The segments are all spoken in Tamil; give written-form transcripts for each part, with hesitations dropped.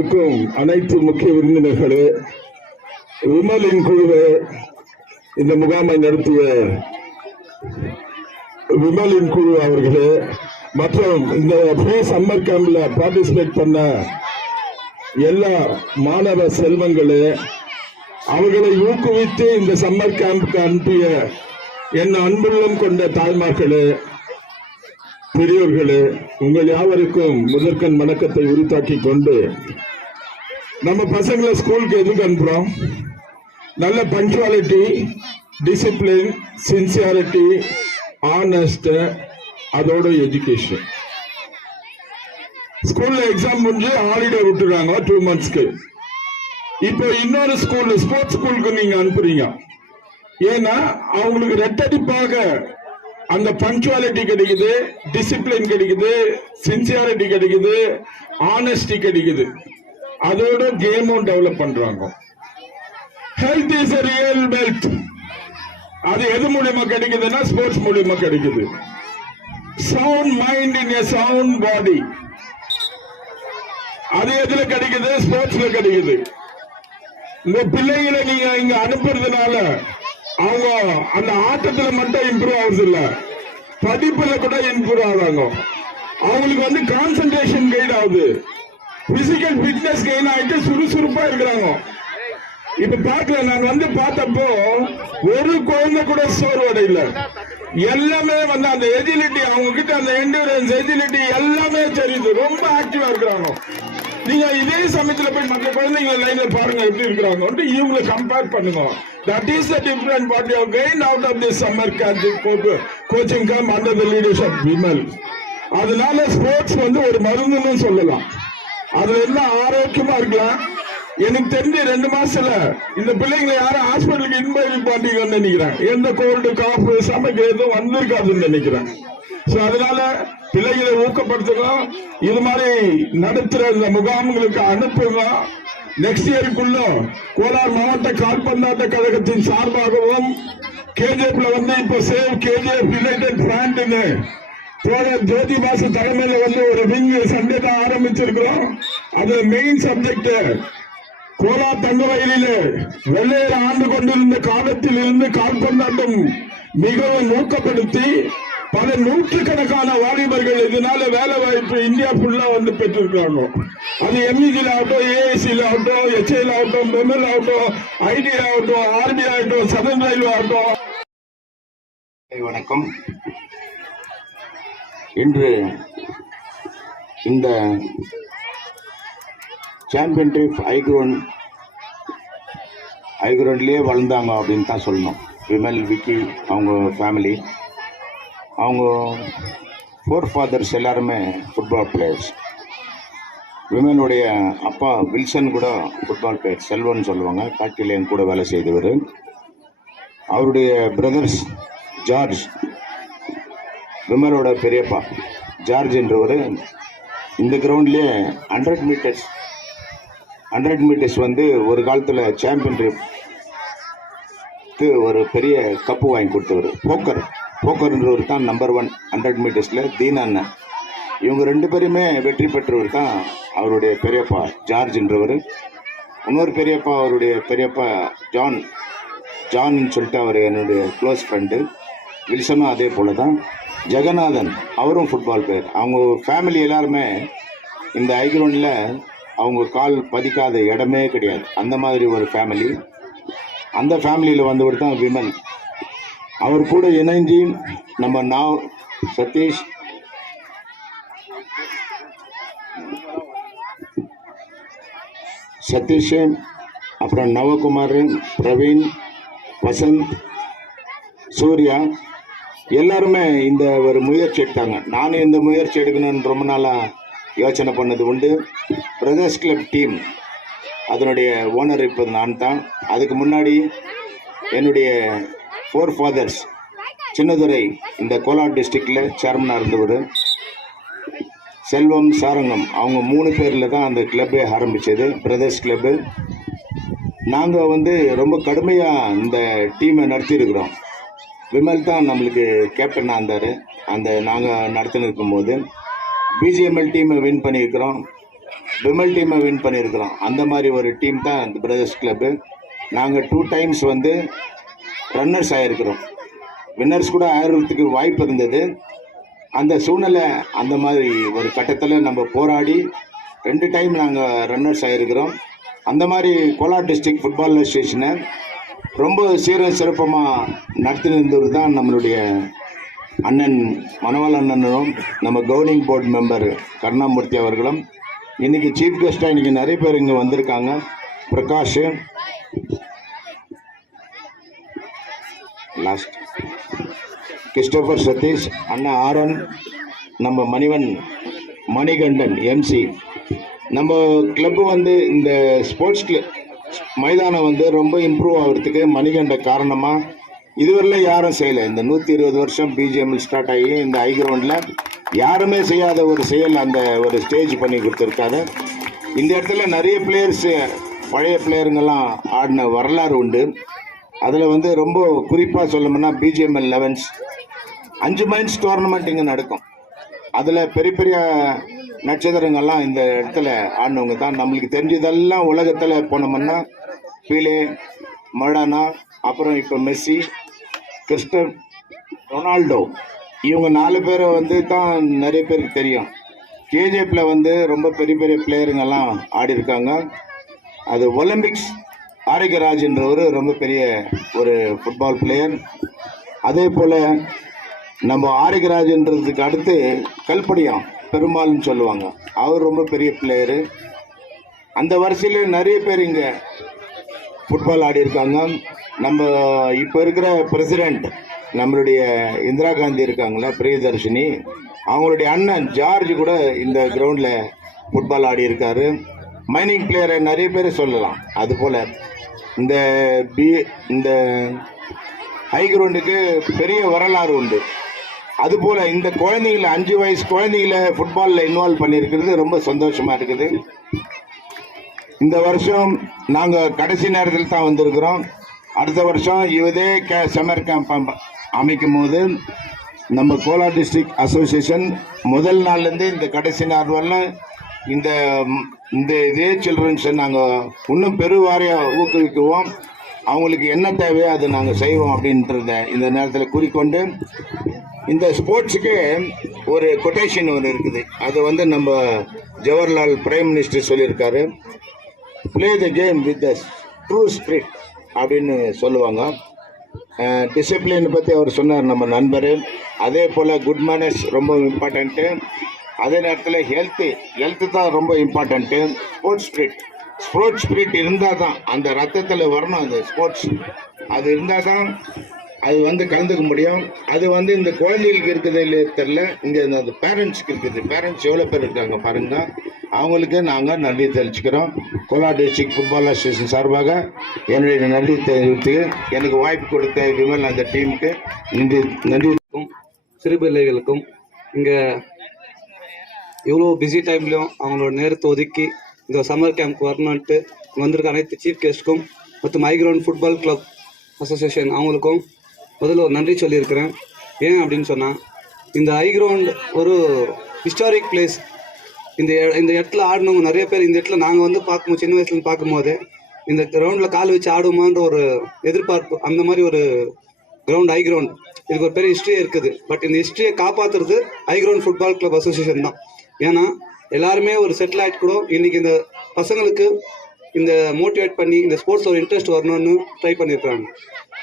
வந்திருக்கும் அனைத்து முக்கிய விருந்தினர்களே, விமலின் குழுவே, இந்த முகாமை நடத்திய விமலின் குழு அவர்களே, மற்றும் இந்த ஃப்ரீ சம்மர் கேம்ப்ல பார்ட்டிசிபேட் பண்ண எல்லா மாணவ செல்வங்களே, அவர்களை ஊக்குவித்து இந்த சம்மர் கேம்புக்கு அனுப்பிய என் அன்புள்ளம் கொண்ட தாய்மார்களே, பெரியோர்களே, உங்கள் யாவருக்கும் முதற்கண் வணக்கத்தை உரித்தாக்கி கொண்டு, நம்ம பசங்களை ஸ்கூலுக்கு எதுக்கு அனுப்புறோம்? நல்ல பங்க்சுவாலிட்டி, டிசிப்ளின், சின்சியாரிட்டி, ஆனஸ்ட், அதோட எஜுகேஷன். ஸ்கூல்ல எக்ஸாம் முடிஞ்சு ஹாலிடே விட்டுறாங்க 2 monthsக்கு. இப்போ இன்னொரு ஸ்கூல், ஸ்போர்ட்ஸ் ஸ்கூலுக்கு நீங்க அனுப்புறீங்க. ஏன்னா அவங்களுக்கு ரெட்டடிப்பாக அந்த பங்க்சுவாலிட்டி கிடைக்குது, டிசிப்ளின் கிடைக்குது, சின்சியாரிட்டி கிடைக்குது, ஆனஸ்டி கிடைக்குது. அதோட கேமும் டெவலப் பண்றாங்க. Health is a real wealth. அது எது மூலியமா கிடைக்குதுன்னா ஸ்போர்ட்ஸ் மூலியமா கிடைக்குது. Sound mind in a sound body. அது எதுல கிடைக்குது? ஸ்போர்ட்ஸ்ல கிடைக்குது. இந்த பிள்ளைகளை நீங்க இங்க அனுப்புறதுனால அவங்க அந்த ஆட்டத்துல மட்டும் இம்ப்ரூவ் ஆகுது இல்ல, படிப்புல கூட இம்ப்ரூவ் ஆகுறாங்க. அவங்களுக்கு வந்து கான்சென்ட்ரேஷன் கெயின் ஆகுது, பிசிக்கல் ஃபிட்னஸ் கெயின் ஆயிட்டு சுறுசுறுப்பா இருக்கிறாங்க. இப்ப பாக்கல, நான் வந்து பார்த்தப்போ ஒரு குழந்தை கூட சோர்வடையில. எல்லாமே வந்து அந்த எஜிலிட்டி, அவங்க கிட்ட அந்த என்டூரன்ஸ், எஜிலிட்டி எல்லாமே தெரியுது. ரொம்ப ஆக்டிவா இருக்கிறாங்க. நீங்க இதே சமயத்துல போய் மற்ற குழந்தைங்க லைன்ல பாருங்க எப்படி இருக்கிறாங்க, இவங்களை கம்பேர் பண்ணுங்க. That is the difference what you have gained out of this summer camp coaching camp under the leadership of Vimal. அதனால ஸ்போர்ட்ஸ் வந்து ஒரு மருந்துன்னு சொல்லலாம். அதுல என்ன ஆரோக்கியமா இருக்கலாம். எனக்கு தெரிஞ்சு 2 மாசத்துல இந்த பிள்ளைங்களை யாரும் ஹாஸ்பிட்டலுக்கு இன்வைட் பண்ணீங்கன்னு நினைக்கிறேன். எந்த கோல்டு காஃபு சமைக்க எதுவும் வந்திருக்காதுன்னு நினைக்கிறேன். அதனால பிள்ளைகளை ஊக்கப்படுத்துங்க. இது மாதிரி நடத்துற இந்த முகாம்களுக்கு அனுப்புங்க. நெக்ஸ்ட் இயருக்குள்ள கோலார் மாவட்ட கால்பந்தாட்ட கழகத்தின் சார்பாகவும் கேஜிஎஃப்ல வந்து இப்போ சேவ் கேஜிஎஃப் யுனைடெட் பிராண்ட்னு போன ஜோதி பாசு தலைமையில வந்து ஒரு விங் சண்டே தான் ஆரம்பிச்சிருக்கிறோம். அதுல மெயின் சப்ஜெக்ட் கோலார் தங்க வயலிலே வெள்ளையர் ஆண்டு கொண்டிருந்த காலத்தில் இருந்து கால்பந்தாட்டம் மிகவும் ஊக்கப்படுத்தி பல நூற்றுக்கணக்கான வாலிபர்கள் இதனால வேலை வாய்ப்பு இந்தியா ஃபுல்லா வந்து பெற்றிருக்காங்க. அது எம்இஜில ஆகட்டும், ஏஎஸ்சில ஆகட்டும், எச்ஐல ஆகட்டும், பெமெல் ஆகட்டும், ஐடி ஆகட்டும், ஆர்பி ஆகட்டும், சதன் ரயில்வே ஆகட்டும். வணக்கம். இன்று இந்த சாம்பியன்ஷிப் ஐக்ரௌண்ட்லேயே வளர்ந்தாங்க அப்படின்னு தான் சொல்லணும். விமல், விக்கி, அவங்க ஃபேமிலி, அவங்க 4 fathers எல்லாருமே ஃபுட்பால் பிளேயர்ஸ். விமனுடைய அப்பா வில்சன் கூட ஃபுட்பால் பிளேயர், செல்வன் சொல்லுவாங்க, ஃபேக்ட்ரியில் என் கூட வேலை செய்தவர். அவருடைய பிரதர்ஸ் ஜார்ஜ், விமலோட பெரியப்பா ஜார்ஜ் என்றவர் இந்த கிரவுண்ட்லேயே 100 மீட்டர்ஸ் வந்து ஒரு காலத்தில் சாம்பியன்ஷிப்க்கு ஒரு பெரிய கப்பு வாங்கி கொடுத்தவர். போக்கர்ன்றவர் தான் நம்பர் 1 100 மீட்டர்ஸில். தீனா அண்ணன், இவங்க 2 பேருமே வெற்றி பெற்றவர் தான் அவருடைய பெரியப்பா ஜார்ஜ்ன்றவர். இன்னொரு பெரியப்பா, அவருடைய பெரியப்பா ஜான்னு சொல்லிட்டு அவர் என்னுடைய க்ளோஸ் ஃப்ரெண்டு. வில்சனும் அதே போல தான். ஜெகநாதன், அவரும் ஃபுட்பால் பிளேயர். அவங்க ஃபேமிலி எல்லாருமே இந்த ஐக்ரௌண்டில் அவங்க கால் பதிக்காத இடமே கிடையாது. அந்த மாதிரி ஒரு ஃபேமிலி. அந்த ஃபேமிலியில் வந்தவர் தான் விமல். அவர் கூட இணைஞ்சு நம்ம சதீஷ், அப்புறம் நவகுமார், பிரவீன், வசந்த், சூர்யா எல்லாருமே இந்த ஒரு முயற்சி எடுத்தாங்க. நானும் இந்த முயற்சி எடுக்கணும்னு ரொம்ப நாளாக யோசனை பண்ணது உண்டு. பிரதர்ஸ் கிளப் டீம் அதனுடைய ஓனர் இப்போ நான் தான். அதுக்கு முன்னாடி என்னுடைய 4 fathers சின்னதுரை இந்த கோலார் டிஸ்ட்ரிக்டில் சேர்மனாக இருந்தவர். செல்வம், சாரங்கம், அவங்க 3 பேரில் தான் அந்த கிளப்பே ஆரம்பித்தது, பிரதர்ஸ் கிளப்பு. நாங்கள் வந்து ரொம்ப கடுமையாக இந்த டீமை நடத்தியிருக்கிறோம். விமல் தான் நம்மளுக்கு கேப்டனாக இருந்தார். நாங்கள் நடத்தின்னு இருக்கும்போது பிஜிஎம்எல் டீமை வின் பண்ணியிருக்கிறோம். விமல் டீமை வின் பண்ணியிருக்கிறோம். அந்த மாதிரி ஒரு டீம் தான் இந்த பிரதர்ஸ் கிளப்பு. நாங்கள் 2 டைம்ஸ் வந்து ரன்னர்ஸ் ஆகிருக்கிறோம். வின்னர்ஸ் கூட ஆகிறதுக்கு வாய்ப்பு இருந்தது. அந்த சூழ்நிலை அந்த மாதிரி ஒரு கட்டத்தில் நம்ம போராடி 2 டைம் நாங்கள் ரன்னர்ஸ் ஆகிருக்கிறோம். அந்த மாதிரி கோலார் டிஸ்ட்ரிக்ட் ஃபுட்பால் அசோசியேஷனை ரொம்ப சீர சிறப்பமாக நடத்தினிருந்தவர் தான் நம்மளுடைய அண்ணன் மனவாள் அண்ணனும் நம்ம கவர்னிங் போர்டு மெம்பர் கருணாமூர்த்தி அவர்களும். இன்றைக்கி சீஃப் கெஸ்ட்டாக இன்றைக்கி நிறைய பேர் இங்கே வந்திருக்காங்க. பிரகாஷ், லாஸ்ட் கிறிஸ்டோபர் சதீஷ், அண்ணா ஆரன், நம்ம மணிகண்டன் எம்சி. நம்ம கிளப்பு வந்து இந்த ஸ்போர்ட்ஸ் மைதானம் வந்து ரொம்ப இம்ப்ரூவ் ஆகிறதுக்கு மணிகண்டன் காரணமாக இதுவரையில் யாரும் செய்யலை. இந்த 120 வருஷம் பிஜிஎம்எல் ஸ்டார்ட் ஆகி இந்த ஹை கிரவுண்டில் யாருமே செய்யாத ஒரு செயல் அந்த ஒரு ஸ்டேஜ் பண்ணி கொடுத்துருக்காரு. இந்த இடத்துல நிறைய பிளேயர்ஸு பழைய பிளேயருங்கெல்லாம் ஆடின வரலாறு உண்டு. அதில் வந்து ரொம்ப குறிப்பாக சொல்லணும்னா பிஜிஎம்எல் 11s 5 மைன்ஸ் டோர்னமெண்ட் இங்கே நடக்கும். அதில் பெரிய பெரிய நட்சத்திரங்கள்லாம் இந்த இடத்துல ஆடினவங்க தான். நம்மளுக்கு தெரிஞ்சதெல்லாம் உலகத்தில் போனோம்னா பீலே, மராடோனா, அப்புறம் இப்போ மெஸ்ஸி, கிறிஸ்டியானோ ரொனால்டோ, இவங்க 4 பேரை வந்து தான் நிறைய பேருக்கு தெரியும். கேஜிஎஃப்பில் வந்து ரொம்ப பெரிய பெரிய பிளேயருங்கெல்லாம் ஆடி இருக்காங்க. அது ஒலிம்பிக்ஸ் ஆரோக்கியராஜ்ன்றவர் ரொம்ப பெரிய ஒரு ஃபுட்பால் பிளேயர். அதே போல் நம்ம ஆரோக்கியராஜன்றதுக்கு அடுத்து கல்படியான் பெருமாள்னு சொல்லுவாங்க, அவர் ரொம்ப பெரிய பிளேயரு. அந்த வரிசையில் நிறைய பேர் இங்கே ஃபுட்பால் ஆடி இருக்காங்க. நம்ம இப்போ இருக்கிற பிரசிடெண்ட் நம்மளுடைய இந்திரா காந்தி இருக்காங்களா, பிரியதர்ஷினி, அவங்களுடைய அண்ணன் ஜார்ஜ் கூட இந்த கிரவுண்டில் ஃபுட்பால் ஆடி இருக்காரு. மைனிங் பிளேயரை நிறைய பேர் சொல்லலாம். அதுபோல் இந்த ஹை கிரவுண்டுக்கு பெரிய வரலாறு உண்டு. அதுபோல் இந்த குழந்தைங்கள 5 வயசு குழந்தைங்கள ஃபுட்பாலில் இன்வால்வ் பண்ணியிருக்கிறது ரொம்ப சந்தோஷமாக இருக்குது. இந்த வருஷம் நாங்கள் கடைசி நேரத்தில் தான் வந்திருக்கிறோம். அடுத்த வருஷம் இதே சம்மர் கேம்ப் அமைக்கும் போது நம்ம கோலார் டிஸ்ட்ரிக்ட் அசோசியேஷன் முதல் நாள்லேருந்து இந்த கடைசி நாள் வரல இந்த இதே சில்ட்ரன்ஸை நாங்கள் இன்னும் பெருவாரியாக ஊக்குவிக்குவோம். அவங்களுக்கு என்ன தேவையோ அதை நாங்கள் செய்வோம் அப்படின்றத இந்த நேரத்தில் குறிக்கொண்டு, இந்த ஸ்போர்ட்ஸுக்கு ஒரு கொட்டேஷன் ஒன்று இருக்குது. அது வந்து நம்ம ஜவஹர்லால் பிரைம் மினிஸ்டர் சொல்லியிருக்காரு, play the game with the true spirit அப்படின்னு சொல்லுவாங்க. டிசிப்ளினை பற்றி அவர் சொன்னார் நம்ம நண்பர். அதே போல் குட் மேனர்ஸ் ரொம்ப இம்பார்ட்டண்ட்டு. அதே நேரத்தில் ஹெல்த்து தான் ரொம்ப இம்பார்ட்டண்ட்டு. ஸ்போர்ட்ஸ் ஸ்பிரிட் இருந்தால் தான் அந்த ரத்தத்தில் வரணும். அந்த ஸ்போர்ட்ஸ் அது இருந்தால் தான் அது வந்து கலந்துக்க முடியும். அது வந்து இந்த குழந்தைகளுக்கு இருக்குது இல்லையே தெரில, இங்கே அந்த பேரண்ட்ஸுக்கு இருக்குது. பேரண்ட்ஸ் எவ்வளோ பேர் இருக்காங்க பாருங்கள். அவங்களுக்கு நாங்கள் நன்றி தெரிவிச்சுக்கிறோம். கோலார் டிஸ்ட்ரிக்ட் ஃபுட்பால் அசோசியேஷன் சார்பாக என்னுடைய நன்றி தெரிவித்து எனக்கு வாய்ப்பு கொடுத்த விமல் அந்த டீமுக்கு நன்றி. சிறு பிள்ளைகளுக்கும் இங்கே இவ்வளோ பிஸி டைம்லையும் அவங்களோட நேரத்தை ஒதுக்கி இந்த சம்மர் கேம்ப் வரணுன்ட்டு வந்திருக்க அனைத்து சீஃப் கெஸ்ட்டுக்கும் மற்றும் high ground football club association அவங்களுக்கும் முதல்ல ஒரு நன்றி சொல்லியிருக்கிறேன். ஏன் அப்படின்னு சொன்னால், இந்த ஹை கிரவுண்ட் ஒரு ஹிஸ்டாரிக் பிளேஸ். இந்த இடத்துல ஆடினவங்க நிறைய பேர் இந்த இடத்துல நாங்கள் வந்து பார்க்கும்போது சின்ன வயசுலேருந்து பார்க்கும்போது இந்த கிரவுண்டில் கால் வச்சு ஆடுமான்ற ஒரு எதிர்பார்ப்பு, அந்த மாதிரி ஒரு கிரவுண்ட் ஹை கிரவுண்ட். இதுக்கு ஒரு பெரிய ஹிஸ்ட்ரியே இருக்குது. பட் இந்த ஹிஸ்ட்ரியை காப்பாற்றுறது high ground football club association தான். ஏன்னா எல்லாருமே ஒரு செட்டில் ஆகிட்டு கூட இன்றைக்கி இந்த பசங்களுக்கு இந்த மோட்டிவேட் பண்ணி இந்த ஸ்போர்ட்ஸில் ஒரு இன்ட்ரெஸ்ட் வரணும்னு ட்ரை பண்ணியிருக்காங்க.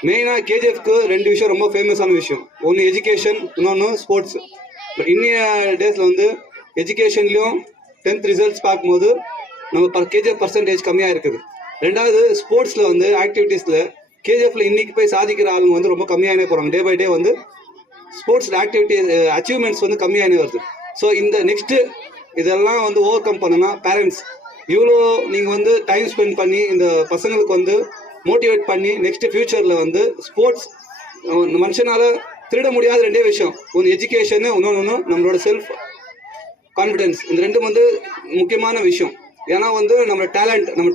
மெயினாக கேஜிஎஃப்க்கு 2 விஷயம் ரொம்ப ஃபேமஸான விஷயம். ஒன்று எஜுகேஷன், இன்னொன்று ஸ்போர்ட்ஸ். பட் இன்னைய டேஸில் வந்து எஜுகேஷன்லேயும் 10th ரிசல்ட்ஸ் பார்க்கும்போது நம்ம கேஜிஎஃப் பர்சன்டேஜ் கம்மியாக இருக்குது. ரெண்டாவது ஸ்போர்ட்ஸில் வந்து ஆக்டிவிட்டீஸில் கேஜிஎஃப்ல இன்றைக்கி போய் சாதிக்கிற ஆளுங்க வந்து ரொம்ப கம்மியானே போகிறாங்க. டே பை டே வந்து ஸ்போர்ட்ஸில் அச்சீவ்மெண்ட்ஸ் வந்து கம்மியானே வருது. ஸோ இந்த நெக்ஸ்ட்டு இதெல்லாம் வந்து ஓவர் கம் பண்ணனா பேரண்ட்ஸ் இவ்வளோ நீங்கள் வந்து டைம் ஸ்பெண்ட் பண்ணி இந்த பசங்களுக்கு வந்து மோட்டிவேட் பண்ணி நெக்ஸ்ட்டு ஃப்யூச்சரில் வந்து ஸ்போர்ட்ஸ் மனுஷனால் திருட முடியாத 2 விஷயம். ஒன்று எஜுகேஷனு, இன்னொன்று நம்மளோட செல்ஃப் கான்ஃபிடென்ஸ். இந்த 2 வந்து முக்கியமான விஷயம். ஏன்னா வந்து நம்ம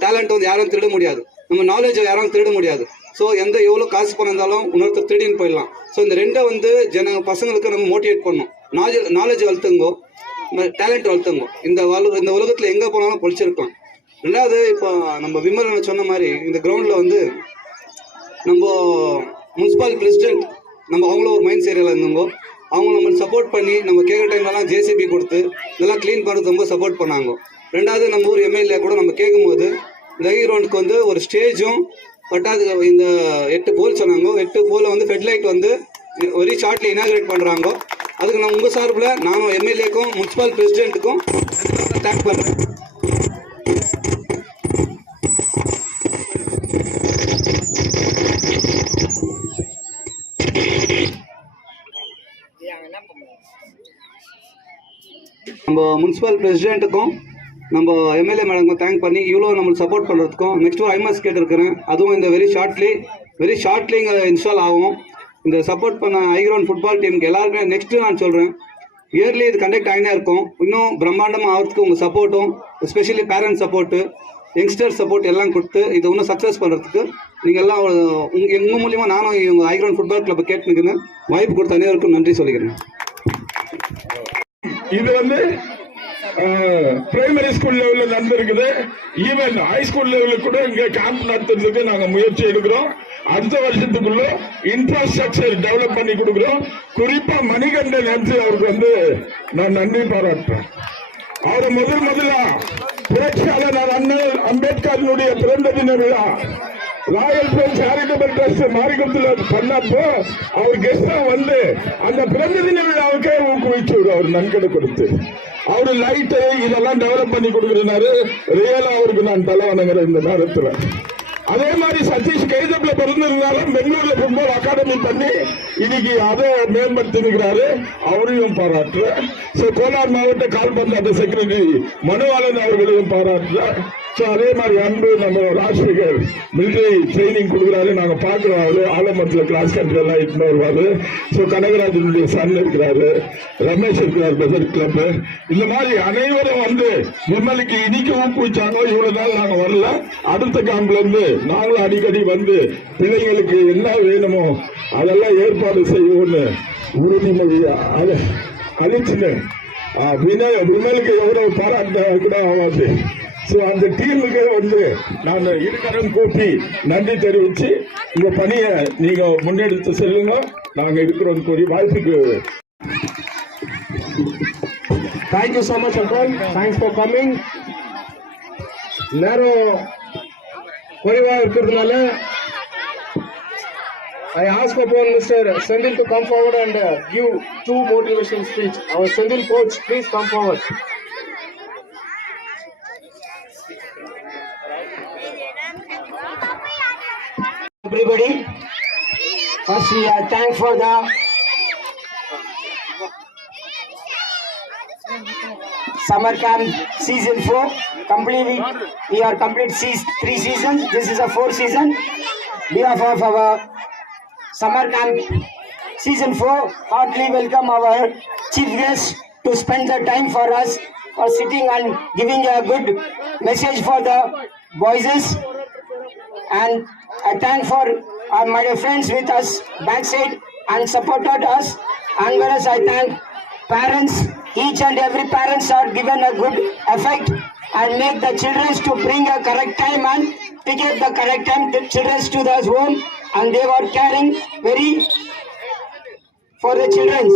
டேலண்ட் வந்து யாரும் திருட முடியாது, நம்ம நாலேஜை யாரும் திருட முடியாது. ஸோ எவ்வளோ காசு பணம் இருந்தாலும் இன்னொருத்தர் திருடின்னு போயிடலாம். ஸோ இந்த 2 வந்து பசங்களுக்கு நம்ம மோட்டிவேட் பண்ணணும். நாலேஜ் வளர்த்துங்கோ. டேலண்ட் வளர்த்துங்க. இந்த உலகத்தில் எங்கே போனாலும் பொழிச்சிருக்கோம். ரெண்டாவது, இப்போ நம்ம விமலன் சொன்ன மாதிரி இந்த கிரவுண்டில் வந்து நம்ம முனிசிபல் பிரசிடென்ட் நம்ம அவங்கள ஒரு மைண்ட் ஏரியாவில் இருந்தவங்க. அவங்க நம்மளுக்கு சப்போர்ட் பண்ணி நம்ம கேட்குற டைம்லலாம் ஜேசிபி கொடுத்து இதெல்லாம் க்ளீன் பண்ணுறது ரொம்ப சப்போர்ட் பண்ணாங்க. ரெண்டாவது, நம்ம ஊர் எம்எல்ஏ கூட நம்ம கேட்கும்போது இந்த கிரவுண்டுக்கு வந்து ஒரு ஸ்டேஜும் பட்டாது இந்த 8 போல் சொன்னாங்க. 8 போலை வந்து ஃபெட்லைட் வந்து வெரி ஷார்ட்லி இனாகிரேட் பண்ணுறாங்க. அதுக்கு நான் உங்கள் சார்பில் நானும் எம்எல்ஏக்கும் முனிசிபல் பிரசிடென்ட்டுக்கும் தேங்க் பண்ணுறேன். நம்ம முனிசிபல் பிரசிடென்ட்டுக்கும் நம்ம எம்எல்ஏ மேடமுக்கும் தேங்க் பண்ணி இவ்வளோ நம்மளுக்கு சப்போர்ட் பண்ணுறதுக்கும். நெக்ஸ்ட் ஒரு ஐமாஸ் கேட்டிருக்கிறேன், அதுவும் இந்த வெரி ஷார்ட்லி இங்கே இன்ஸ்டால் ஆகும். இந்த சப்போர்ட் பண்ண ஐகிரவுண்ட் ஃபுட்பால் டீமுக்கு எல்லாருமே நெக்ஸ்ட்டு நான் சொல்கிறேன், இயர்லி இது கண்டக்ட் ஆகினே இருக்கும். இன்னும் பிரம்மாண்டமாக ஆகிறதுக்கு உங்கள் சப்போர்ட்டும், especially parents support, youngster support எல்லாம் கொடுத்து இதை இன்னும் சக்ஸஸ் பண்ணுறதுக்கு நீங்கள் எல்லாம் உங்கள் மூலியமாக நானும் இவங்க ஐகிரவுண்ட் ஃபுட்பால் கிளப்பை கேட்டுனுக்குன்னு வாய்ப்பு கொடுத்த அனைவருக்கும் நன்றி சொல்லிக்கிறேன். இது வந்து பிரைமரி ஸ்கூல் லெவல்ல நடந்திருக்குது. ஈவன் ஹை ஸ்கூல் லெவலில் கூட இங்க கேம்ப் நடத்துறதுக்கு நாங்க முயற்சி எடுக்கிறோம். அடுத்த வருஷத்துக்குள்ள இன்ஃப்ராஸ்ட்ரக்சர் டெவலப் பண்ணி கொடுக்கிறோம். குறிப்பா மணிகண்டன் எம்சி அவருக்கு வந்து நான் நன்றி பாராட்டுறேன். அவரை முதல்ல புரட்சியாளர் அண்ணல் அம்பேத்கரனுடைய பிறந்த தின விழா ராயல் ஃப்ரெண்ட்ஸ் சேரிட்டபிள் ட்ரஸ்ட் மாரிகுளத்தில் பண்ணப்போ அவர் கெஸ்டா வந்து அந்த பிறந்த தின விழாவுக்கே ஊக்குவிச்சு அவர் நன்கொடை கொடுத்து அவரு லைட்டு இதெல்லாம் டெவலப் பண்ணி கொடுக்குறாரு. ரியலா அவருக்கு நான் தலை வணங்குறேன் இந்த நேரத்தில். அதே மாதிரி சதீஷ் கைதப்ல பிறந்திருந்தாலும் பெங்களூர்ல ஃபுட்பால் அகாடமி பண்ணி இன்னைக்கு அதை மேம்படுத்திருக்கிறாரு, அவரையும் பாராட்டுறேன். கோலார் மாவட்ட கால்பந்தாட்ட செக்ரட்டரி மனுவாளன் அவர்களையும் பாராட்டுறேன். அதே மாதிரி அன்பு நம்ம ராஜ்சேகர் மிலிட்டரி ட்ரைனிங் கொடுக்குறாரு, நாங்க பாக்குறோம். அவரு ஆலமரத்தில் கிளாஸ் கண்ட்ரி எல்லாம் இட்டு வருவாரு. கனகராஜனுடைய சன் இருக்கிறாரு, ரமேஷ் இருக்கிறார், பெசர் கிளப். இந்த மாதிரி அனைவரும் வந்து விமலுக்கு இன்னைக்கு ஊக்குவிச்சாங்க. இவ்வளவு நாள் நாங்க வரல, அடுத்த கேம்ப்ல இருந்து நாங்களும் அடிக்கடி வந்து பிள்ளைங்களுக்கு என்ன வேணுமோ அதெல்லாம் ஏற்பாடு செய்வோம்னு உறுதிமொழி அழிச்சுன்னு விமலுக்கு எவ்வளவு பாராட்ட கூட ஆகாது. அந்த டீமுக்கு வந்து நான் இருக்கரம் கூப்பி நன்றி தெரிவிச்சு இந்த பணியை நீங்க முன்னெடுத்து செல்லுங்க. நாங்க இருக்கிறோம் கூறி வாய்ப்புக்கு Thank you so much, Uncle. Thanks for coming. நேரம் குறைவா இருக்கிறதுனால I ask upon Mr. Sendil to come forward and give 2 motivational speech. Our Sendil coach, please come forward. Everybody, first we are thankful for the summer camp season 4. We are complete 3 seasons. This is a 4th season. Behalf of our summer camp season 4, heartily welcome our chief guest to spend the time for us, for sitting and giving a good message for the boys. And I thank for my friends with us backside and supported us. And whereas I thank parents, each and every parents are given a good effect and make the children to bring a correct time and pick up the correct time the children to their home, and they were caring very for the children.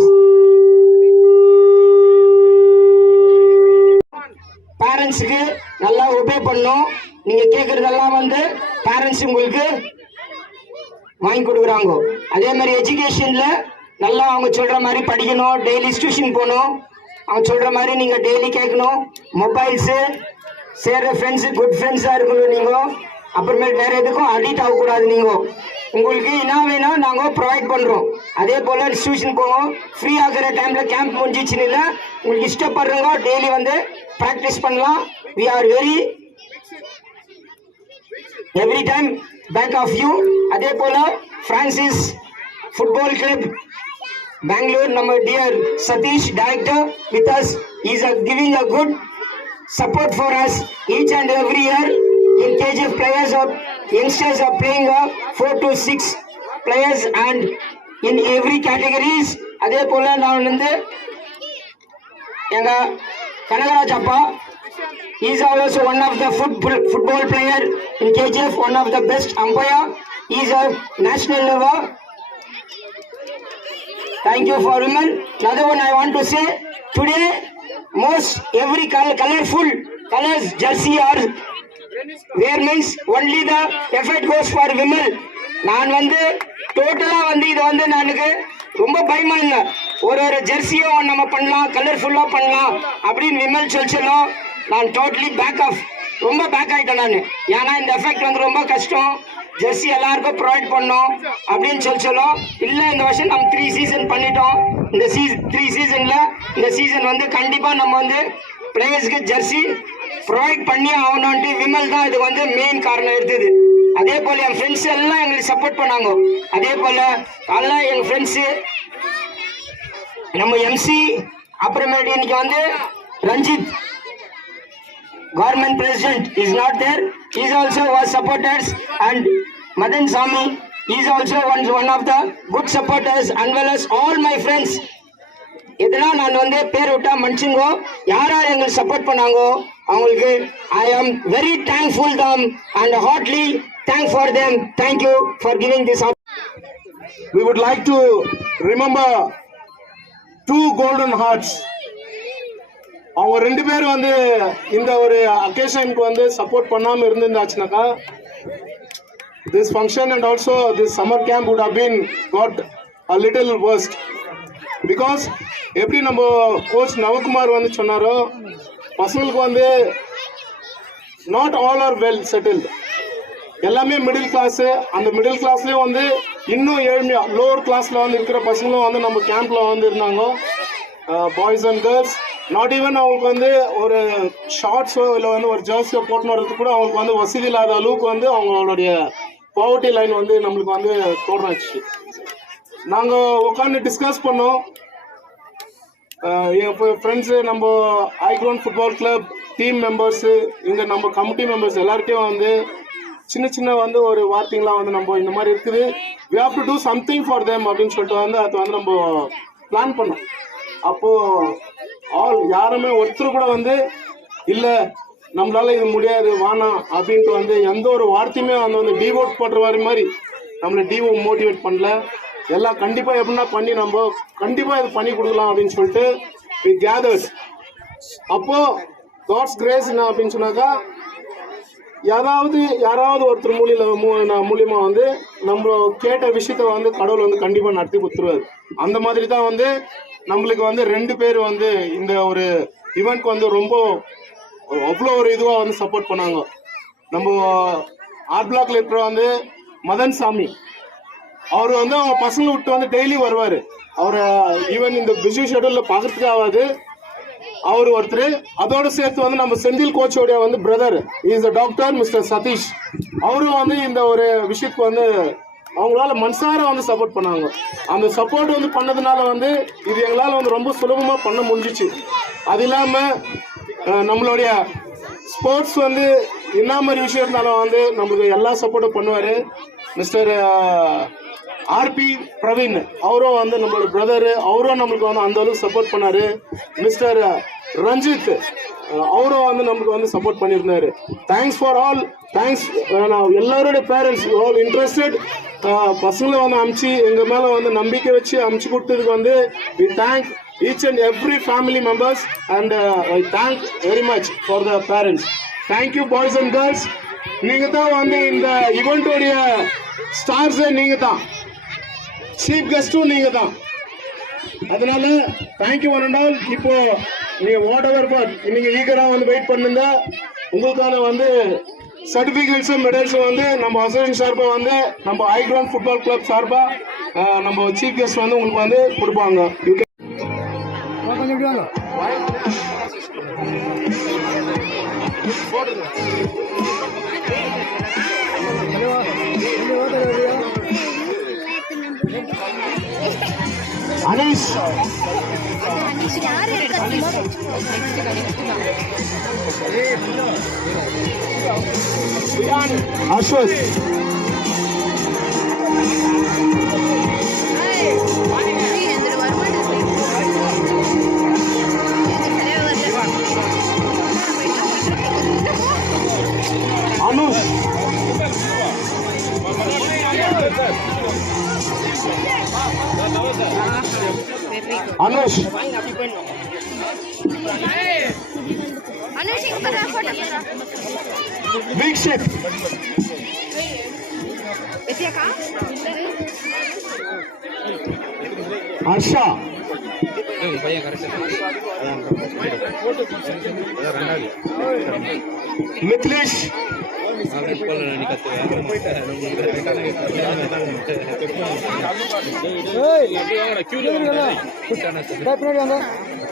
பேரண்ட்ஸுக்கு நல்லா ஒபே பண்ணும். நீங்க கேட்கறதெல்லாம் வந்து பேரண்ட்ஸ் உங்களுக்கு வாங்கி கொடுக்குறாங்க. அதே மாதிரி எஜுகேஷன்ல நல்லா அவங்க சொல்ற மாதிரி படிக்கணும், டெய்லி டியூஷன் போகணும், அவங்க சொல்ற மாதிரி நீங்க டெய்லி கேட்கணும். மொபைல்ஸ் சேர்ற ஃப்ரெண்ட்ஸ் குட் ஃப்ரெண்ட்ஸா இருக்கணும் நீங்க. அப்புறமேல் வேற எதுக்கும் அடிக்ட் ஆகக்கூடாது. நீங்க உங்களுக்கு என்ன வேணும் நாங்க ப்ரொவைட் பண்றோம். அதே போல டியூஷன் போவோம். ஃப்ரீ ஆகிற டைம்ல கேம்ப் முடிஞ்சிச்சுன்னு இல்லை, உங்களுக்கு இஷ்டப்படுறவங்க டெய்லி வந்து பிராக்டிஸ் பண்ணலாம். we are very every time back of you. அதே போல பிரான்சிஸ் ஃபுட்பால் கிளப் பெங்களூர், நம்ம dear Satish director with us, he is giving a good support for us each and every year. In KGF players or youngsters are playing 4 to 6 players and in every categories. அதே போல நான் வந்து எங்க கனகராஜ் அப்பா. He is also one of the football player in KGF, one of the best umpire. He is a national level. Thank you for women. Another one I want to say, today most every colorful colors jersey are wear means only the effort goes for women. நான் வந்து டோட்டலா வந்து இது வந்து எனக்கு ரொம்ப பயமா இல்லை. ஒரு ஜெர்சியும் நம்ம பண்ணலாம், கலர்ஃபுல்லா பண்ணலாம் அப்படின்னு விமல் சொல்லும். நான் டோட்டலி ரொம்ப பேக் ஆயிட்டேன் நான். ஏன்னா இந்த எஃபெக்ட் வந்து ரொம்ப கஷ்டம், ஜெர்சி எல்லாருக்கும் ப்ரொவைட் பண்ணோம் அப்படின்னு சொல்லும். இல்லை இந்த வருஷம் நம்ம 3 சீசன் பண்ணிட்டோம். இந்த 3 சீசன்ல இந்த சீசன் வந்து கண்டிப்பா நம்ம வந்து பிளேயர்ஸ்க்கு ஜெர்சி ப்ரொவைட் பண்ணி ஆகணும்ட்டு விமல் தான் இதுக்கு வந்து மெயின் காரணம் இருந்தது. அதே போல என் ஃப்ரெண்ட்ஸ் எல்லாம் எங்களுக்கு சப்போர்ட் பண்ணாங்க. அதே போல எல்லாம் எங்க ஃப்ரெண்ட்ஸு நம்ம எம்சி, அப்புறமேட்டு இன்னைக்கு வந்து Ranjith government president is not there. He is also was supporters, and Madan Sami is also one of the good supporters, and well as all my friends. இதெல்லாம் நான் வந்து பேர் விட்டா மனுஷங்கோ யார் யார் எங்களுக்கு சப்போர்ட் பண்ணாங்கோ அவங்களுக்கு I am very thankful them and heartily thank for them. Thank you for giving this opportunity. We would like to remember 2 golden hearts. அவங்க 2 பேரும் வந்து இந்த ஒரு அக்கேஷனுக்கு வந்து சப்போர்ட் பண்ணாம இருந்திருந்தாச்சுனாக்கா this function and also this summer camp would have been got a little worst. Because எப்படி நம்ம கோச் நவகுமார் வந்து சொன்னாரோ, பசங்களுக்கு வந்து not all are well settled. எல்லாமே மிடில் கிளாஸ். அந்த மிடில் கிளாஸ்லயும் வந்து இன்னும் ஏழ்மையா லோவர் கிளாஸ்ல வந்து இருக்கிற பசங்களும் வந்து நம்ம கேம்ப்ல வந்து இருந்தாங்க. Boys and girls not even அவங்களுக்கு வந்து ஒரு ஷார்ட்ஸோ இல்லை வந்து ஒரு ஜெர்சியோ போட்டுன்னு வரதுக்கு கூட அவங்களுக்கு வந்து வசதி இல்லாத அளவுக்கு வந்து அவங்களுடைய பாவர்ட்டி லைன் வந்து நம்மளுக்கு வந்து தோன்றாச்சு. நாங்கள் உட்காந்து டிஸ்கஸ் பண்ணோம். என் ஃப்ரெண்ட்ஸு, நம்ம ஐக்ரோன் ஃபுட்பால் கிளப் டீம் மெம்பர்ஸு, இங்கே நம்ம கமிட்டி மெம்பர்ஸ் எல்லார்ட்டையும் வந்து சின்ன வந்து ஒரு வார்த்தைங்களாம் வந்து நம்ம இந்த மாதிரி இருக்குது, we have to do something for them அப்படின்னு சொல்லிட்டு வந்து அதை வந்து நம்ம பிளான் பண்ணோம். அப்போது யாருமே ஒருத்தர் கூட வந்து இல்லை நம்மளால இது முடியாது வானா அப்படின்ட்டு வந்து எந்த ஒரு வார்த்தையுமே வந்து டிவோட் பண்ணுற மாதிரி நம்மளை மோட்டிவேட் பண்ணல. எல்லாம் கண்டிப்பாக எப்படின்னா பண்ணி நம்ம கண்டிப்பாக இது பண்ணி கொடுக்கலாம் அப்படின்னு சொல்லிட்டு we gathered. அப்போது காட்ஸ் கிரேஸ் என்ன அப்படின்னு சொன்னாக்கா, யாராவது ஒருத்தர் மூலியமாக வந்து நம்ம கேட்ட விஷயத்த வந்து கடவுள் வந்து கண்டிப்பாக நடத்தி கொடுத்துருவாரு. அந்த மாதிரி தான் வந்து நம்மளுக்கு வந்து 2 பேர் வந்து இந்த ஒரு ஈவெண்ட்க்கு வந்து ரொம்ப அவ்வளோ ஒரு இதுவாக வந்து சப்போர்ட் பண்ணாங்க. நம்ம ஆர் பிளாக்ல இருக்கிற வந்து மதன் சாமி, அவர் வந்து அவங்க பசங்களை விட்டு வந்து டெய்லி வருவார். அவரை ஈவன் இந்த பிஸி ஷெடியூலில் பார்க்கறதுக்கு ஆகாது. அவர் ஒருத்தர். அதோடு சேர்த்து வந்து நம்ம செந்தில் கோச்சோடைய வந்து brother is doctor mister Sathish, அவரும் வந்து இந்த ஒரு விஷயத்துக்கு வந்து அவங்களால மனசார வந்து சப்போர்ட் பண்ணாங்க. அந்த சப்போர்ட் வந்து பண்ணதுனால வந்து இது எங்களால் வந்து ரொம்ப சுலபமாக பண்ண முடிஞ்சிச்சு. அது இல்லாமல் நம்மளுடைய ஸ்போர்ட்ஸ் வந்து என்ன மாதிரி விஷயம் இருந்தாலும் வந்து நம்மளுக்கு எல்லா சப்போர்ட்டும் பண்ணுவார். மிஸ்டர் ஆர்பி பிரவீன், அவரும் வந்து நம்மளோட பிரதரு, அவரும் நம்மளுக்கு வந்து அந்த அளவுக்கு சப்போர்ட் பண்ணார். மிஸ்டர் ரஞ்சித், அவரும் வந்து நம்மளுக்கு வந்து சப்போர்ட் பண்ணியிருந்தாரு. Thanks for all. தேங்க்ஸ் எல்லாரோட பேரண்ட்ஸ் ஆல் இன்ட்ரெஸ்டட் பசங்களை வந்து அமுச்சு எங்கள் மேலே வந்து நம்பிக்கை வச்சு அமுச்சு கொடுத்ததுக்கு வந்து we thank each and every family members and I thank very much for the parents. Thank you boys and girls. நீங்கள் தான் வந்து இந்த ஈவெண்ட்டோடைய ஸ்டார்ஸே நீங்கள் தான், சீஃப் கெஸ்ட்டும் நீங்கள் தான். அதனால தேங்க்யூ ஒன் அண்ட் ஆல். இப்போ நீங்கள் வாட் எவர் பட் நீங்கள் ஈகராக வந்து வெயிட் பண்ணுங்க. உங்களுக்கான வந்து சர்டிஃபிகேட்ஸும் மெடல்ஸும் வந்து நம்ம அசோசியேஷன் சார்பாக வந்து நம்ம ஐக்ரோன் ஃபுட்பால் கிளப் சார்பாக நம்ம சீஃப் கெஸ்ட் வந்து உங்களுக்கு வந்து கொடுப்பாங்க. அனீஷ் அஸ்வத் அனுஷ் வீக்ஷித் ஹர்ஷா மித்லேஷ்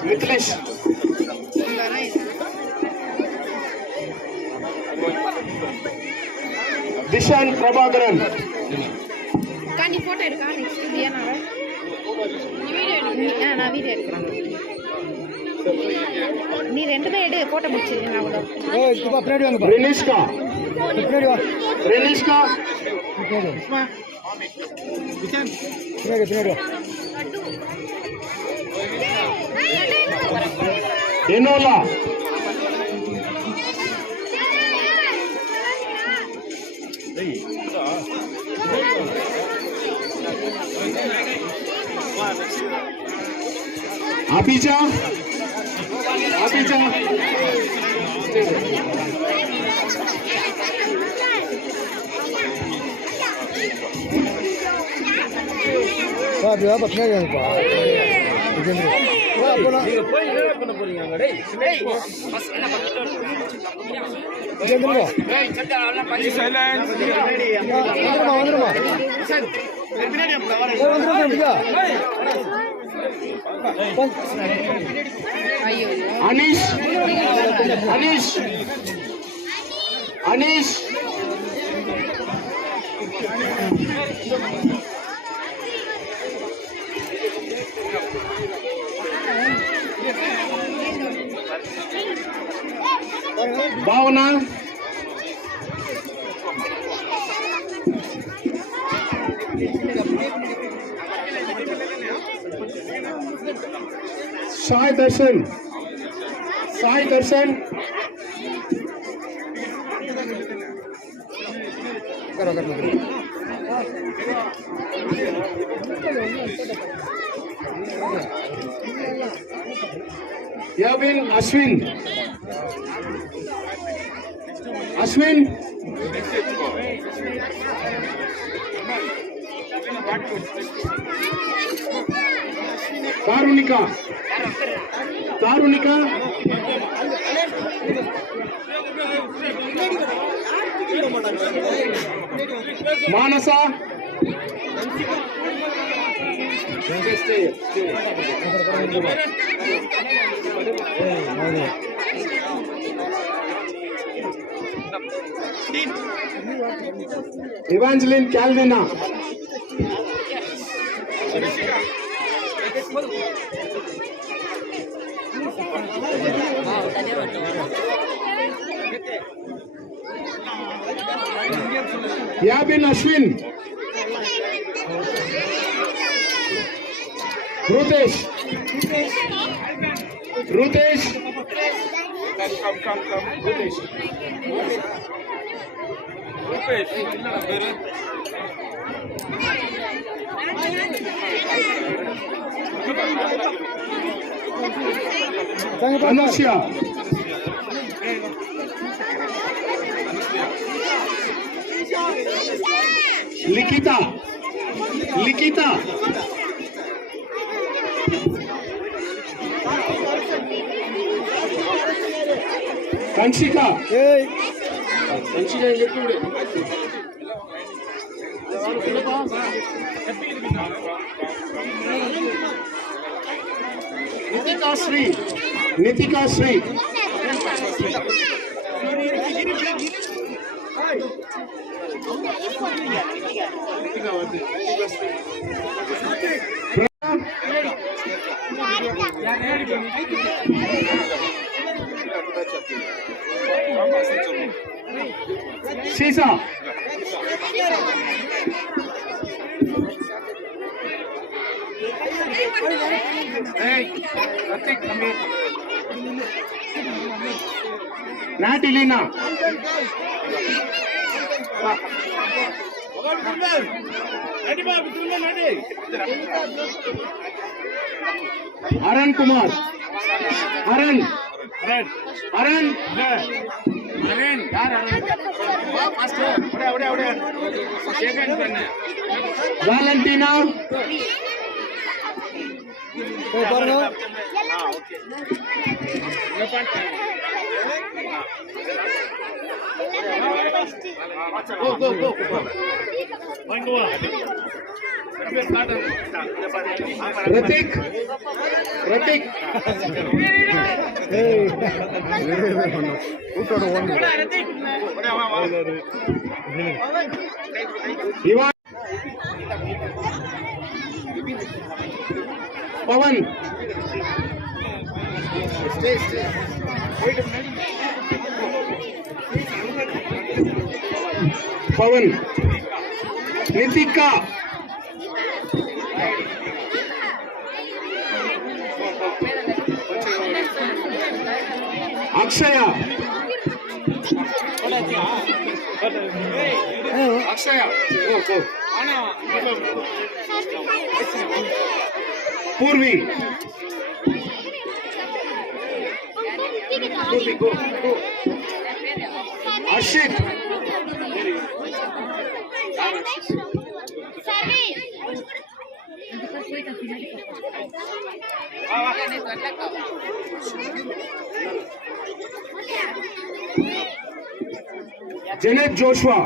மித்லேஷ் திஷான் பிரபாகரன் நீ போட்டோ எடுக்கா நெக்ஸ்ட் தியானாவை நான் வீடியோ எடுக்கிறேன் நீ ரெண்டுமே எடு போட்டோ முடிச்சிருக்கேன் நான் அவ்வளோ ரெனிஷ்கா ரெனிஷ்கா எனோலா அபிஜா அபிஜா அனீஷ் அனீஷ் அனீஷ் பாவனா साई दर्शन याविन अश्विन कारुणिका मानसा इवांजेलिन कैल्विना याबिन अश्विन रुतेश रुतेश अनुष्या लिखिता कंशिका नितिका श्री शीशा नाटिलीना அரண் Kumar Aran Aran Valentina Rithik Rithik Ivan Pavan Pavan Nithika Akshaya Akshaya Poorvi Arshith Janet Joshua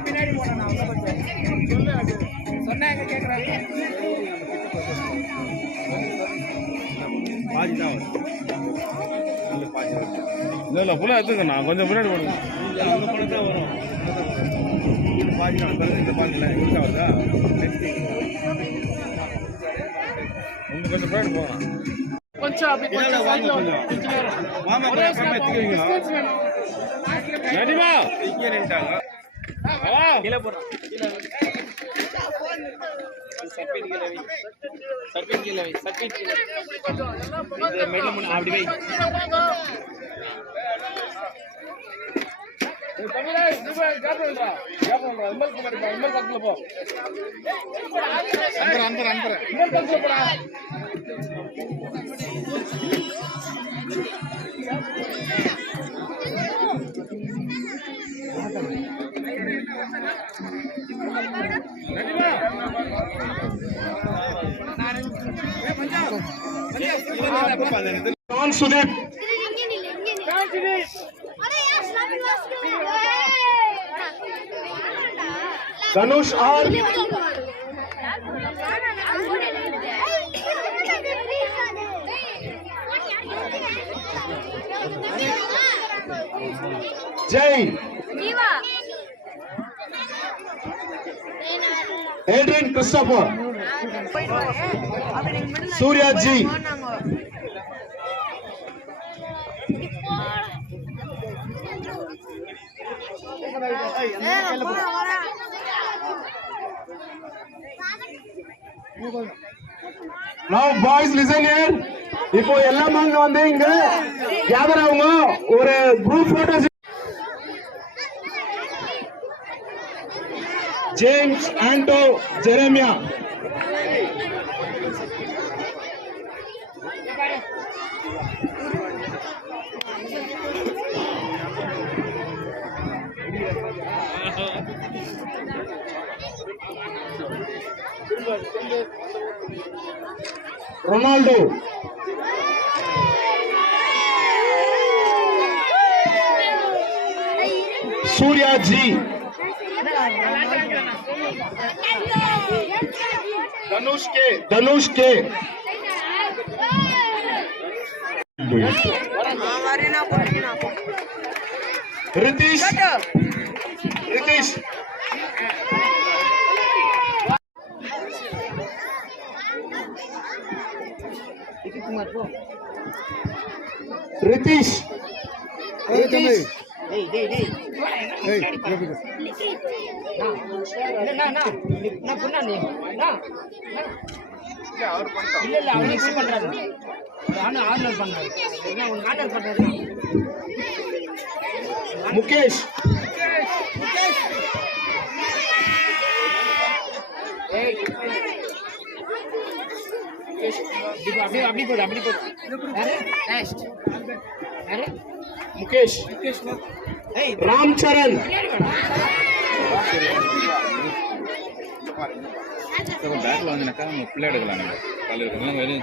பின்னாடி போனா சொன்னாங்க கேக்குறாங்க இல்லை ஃபுல்லாக எடுத்துக்கண்ணா கொஞ்சம் முன்னாடி போடுங்க அந்த படம் தான் வரும் பாதி பிறகு இந்த பாதியில் இருக்கா வருதா உங்க கொஞ்சம் முன்னாடி போகலாம் கொஞ்சம் அப்படி கொஞ்சம் சைடுல மாமா எடுத்துக்கிறீங்களா நடிமா இங்கே நின்ட்டாங்க கீழே போடுறான் Sudeep Dhanush R Jai Adrian Christopher Surya ji Now boys listen here. இப்போ எல்லாம் அங்க வந்து இங்க கேதர் ஆகுங்க ஒரு group photos. James Anto Jeremiah Ronaldo Surya G Dhanush K Ritheesh Ritheesh Ritheesh Mukesh Mukesh Ram Charan பேக்கில் வந்தீங்கன்னாக்கா நம்ம பிள்ளை எடுக்கலாம் நீங்கள் காலையில் எடுக்கலாம் வெளியே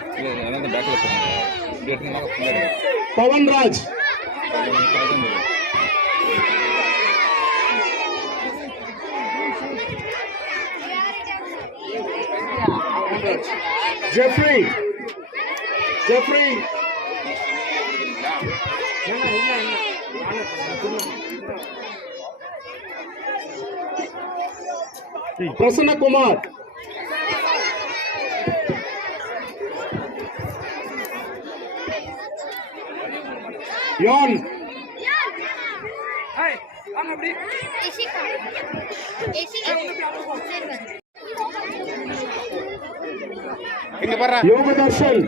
அதான் பேக்கில் போகணும் இப்படி எடுத்தீங்கன்னா பிள்ளை எடுக்கலாம் பவன்ராஜ் ஜெஃப்ரி ஜெஃப்ரி பிரசன்னகுமார் யோன் யோகதர்ஷன்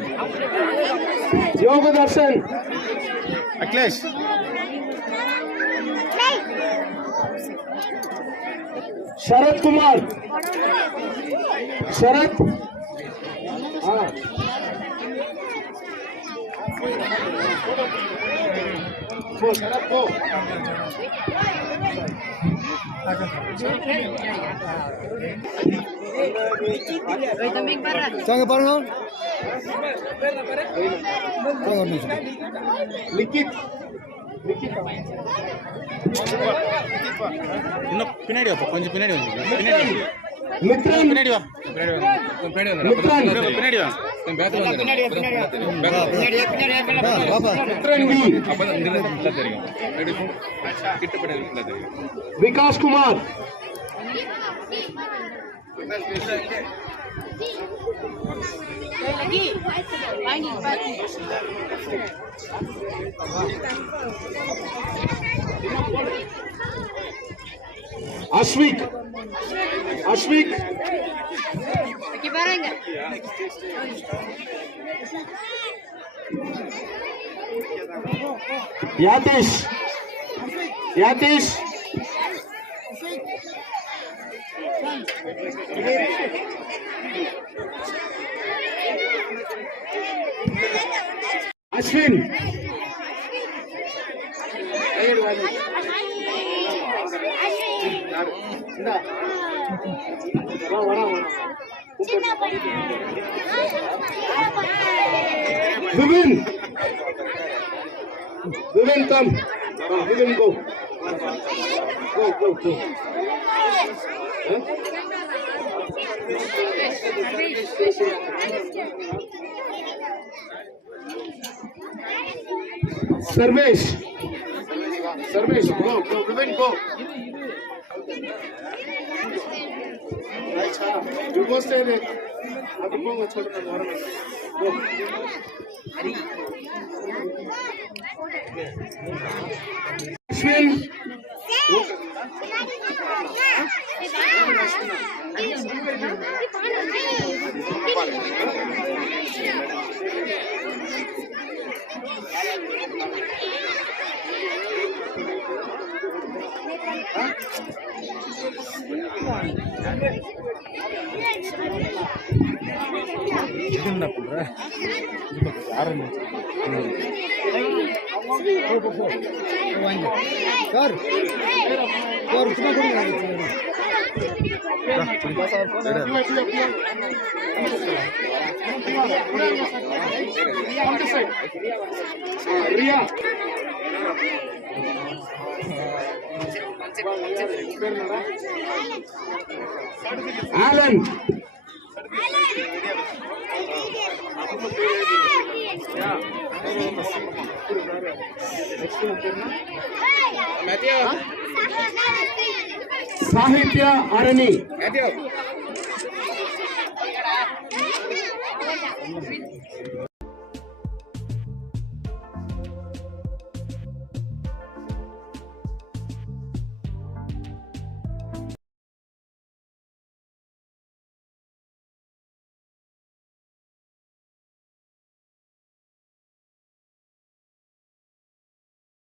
யோகதர்ஷன் அகிலேஷ் शरद कुमार शरद लिखित இன்னும் பின்னாடி வாப்பா கொஞ்சம் பின்னாடி வந்து பின்னாடி मित्रन பின்னாடி வா பின்னாடி வந்து பின்னாடி வா பேக்கில் வந்து मित्रन भी அப்போ இங்கிருந்து தெரியும் கிட்ட பின்னாடி தெரியும் विकास कुमार अश्विक अश्विक यातिश यातिश अश्विन विपिन विपिन कम Vipin go go Sarvesh Sarvesh go Vipin go अच्छा you go stay there अभी को छोड़ कर मारो go अश्विन என்ன பண்ற யாரும் रिया Alan साहित्य अरणी